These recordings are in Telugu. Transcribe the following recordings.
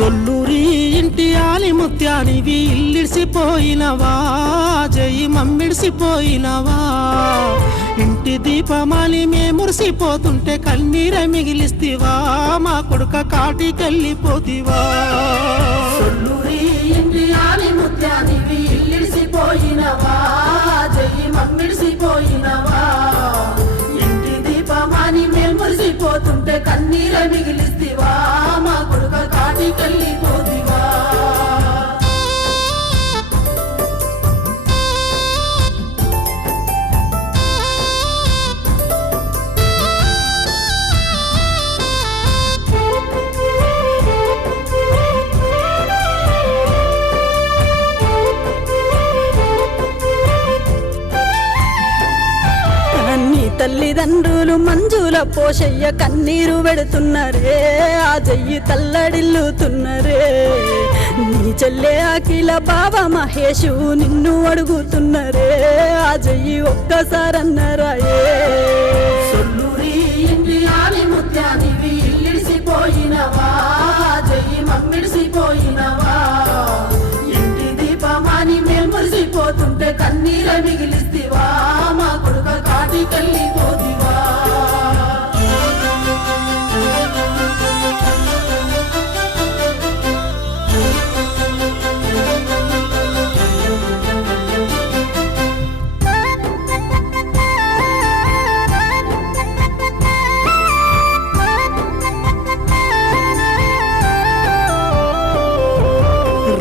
సొల్లూరి ఇంటి ఆలి ముత్యానివి ఇల్లిడిసిపోయినవా జై మమ్మిడిసిపోయినవా ఇంటి దీపమాలి మే మురిసిపోతుంటే కన్నీర మిగిలిస్తివా మా కొడుక కాటికెళ్ళిపోతివా సొల్లూరి ఇంటి ఆలి ముత్యానివి ఇల్లిడిసిపోయినవా జై మమ్మిడిసిపోయినవా ఇంటి దీపమాలి మే మురిసిపోతుంటే కన్నీర మిగిలిస్తివా మా కొడుక కాటికెళ్ళిపోతివా తల్లిదండ్రులు మంజుల పోషయ్య కన్నీరు పెడుతున్నరే ఆ జయ్యి తల్లడిల్లుతున్నరే నీ చెల్లె అఖిల బావ మహేషు నిన్ను అడుగుతున్నరే ఆ జయ్యి ఒక్కసారన్నరాయే సొల్లూరి ఇంటి ఆలి ముత్యానివి ఇల్లిడిసిపోయినవా జయ్యి మమ్మిడిసిపోయినవా ఇంటి దీపమాని మేము మురిసిపోతుంటే కన్నీర మిగిలిస్తివా మా కొడుక కాటికెళ్ళిపోతివా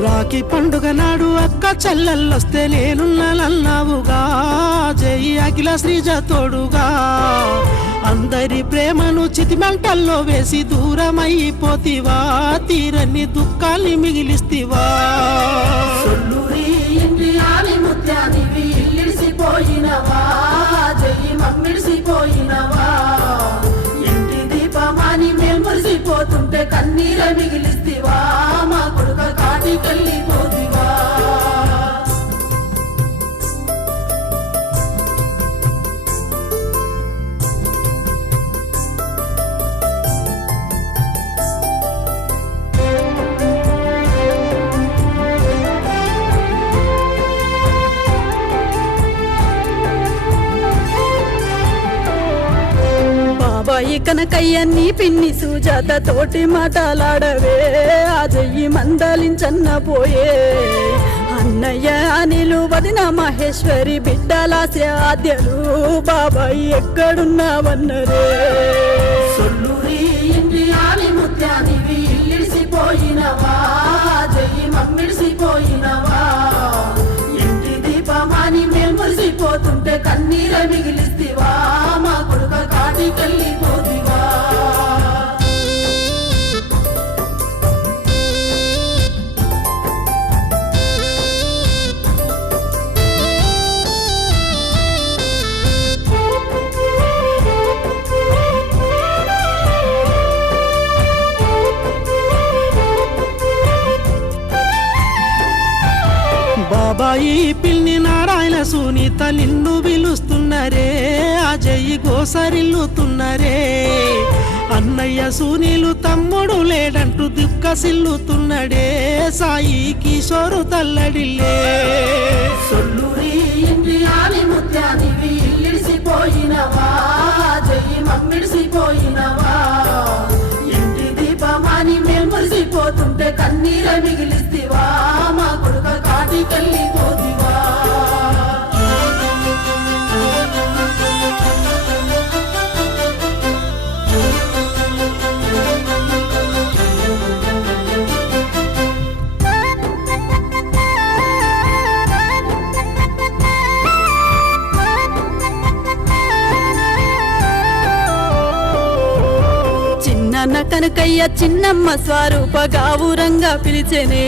రాఖీ పండుగ నాడు అక్క చెల్లెల్లొస్తే నేనున్నావుగా జై అఖిల శ్రీజ తోడుగా అందరి ప్రేమను చితిమంటల్లో వేసి దూరమైపోతివా తీరని దుఃఖాన్ని మిగిలిస్తివా సొల్లూరి ఇంటి ఆలి ముత్యానివి ఇల్లిడిసిపోయినవా జై మమ్మిడిసిపోయినవా ఇంటి దీపమాని మేము మురిసిపోతుంటే కన్నీర మిగిలిస్తివా మా కొడుక కాటికెళ్ళిపోతివా బాబాయి కనకయ్య నీ పిన్ని సుజాత తోటి మాటలాడవే ఆ జయ్యి మందలించన్న పోయే అన్నయ్య అనిలు వదిన మహేశ్వరి బిడ్డలాస్య ఆద్యలు బాబాయి ఎక్కడున్నావన్నరే సొల్లూరి ఇంటి ఆలి ముత్యానివి ఇల్లిడిసిపోయినవా జై మమ్మిడిసిపోయినవా ఇంటి దీపమాని మేము మురిసిపోతుంటే కన్నీర మిగిలిస్తివా మా కొడుక కాటికెళ్ళిపోతివా బాబాయి పిల్ని నారాయణ సునీత నిన్ను పిలుస్తున్నరే అజయ్ గోసరిల్లుతున్నరే అన్నయ్య సునీలు తమ్ముడు లేడంటూ దుఃఖసిల్లుతున్నడే సాయి కిషోరు తల్లడిల్లే సొల్లూరి ఇంటి ఆలి ముత్యానివి ఇల్లిడిసిపోయినవా జై మమ్మిడిసిపోయినవా ఇంటి దీపమాని మేము మురిసిపోతుంటే కన్నీర మిగిలిస్తివా మా కొడుక కాటికెళ్ళిపోతివా చిన్న కనకయ్య చిన్నమ్మ స్వరూప గావురంగా పిలిచెనే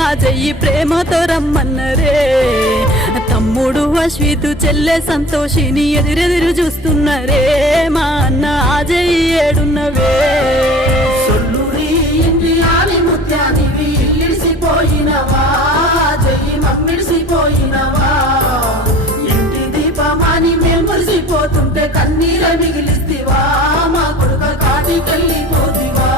ఆ జయ్యి ప్రేమతో రమ్మన్నరే తమ్ముడు అశ్వితు చెల్లె సంతోషిని ఎదురెదురు చూస్తున్నరే మా అన్న ఆ జయ్యి ఏడున్నవే సొల్లూరి ఇంటి ఆలి ముత్యానివి ఇల్లిడిసిపోయినవా జై మమ్మిడిసిపోయినవా ఇంటి దీపమాని మేము మురిసిపోతుంటే కన్నీర మిగిలిస్తివా మా కొడుక కాటికెళ్ళిపోతివా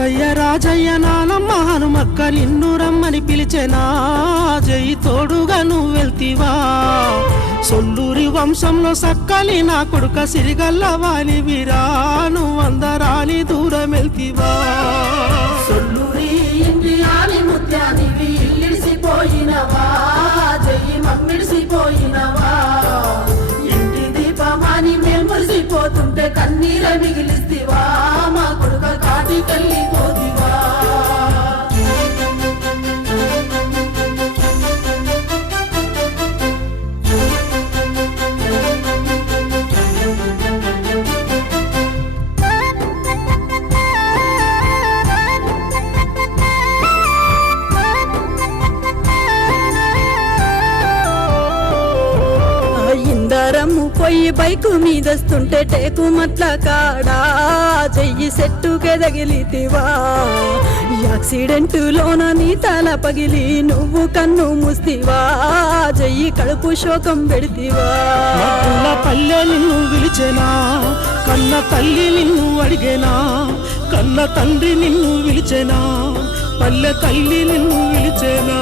తాతయ్య రాజయ్య నానమ్మ హనుమక్క నిన్ను రమ్మని పిలిచెనా జయి తోడుగా నువ్వు వెళ్తివా సొల్లూరి వంశంలో సక్కని నా కొడుక సిరిగల్ల వాలి వీరా నువ్వు అందరాని దూరం వెళ్తివా సొల్లూరి ఇంటి ఆని ముత్యానివి ఇల్లిడిసిపోయినవా జయి మమ్మిడిసిపోయినవా ఇంటి దీపమాని మేము మురిసిపోతుంటే కన్నీర మిగిలిస్తివా మా కొడుక కాటికెళ్ళిపోతివా ఇందరము పొయ్యి బైకు మీదొస్తుంటే టేకు మట్ల కాడా చెయ్యి సెట్టుకే తగిలితివా యాక్సిడెంటులోన నీ తల పగిలి నువ్వు కన్ను ముస్తివా చెయ్యి కడుపు శోకం పెడితివా మక్కుల పల్లె నిన్ను విలిచెనా కన్న తల్లి నిన్ను అడిగేనా కన్న తండ్రి నిన్ను విలిచెనా పల్లె తల్లి నిన్ను విలిచెనా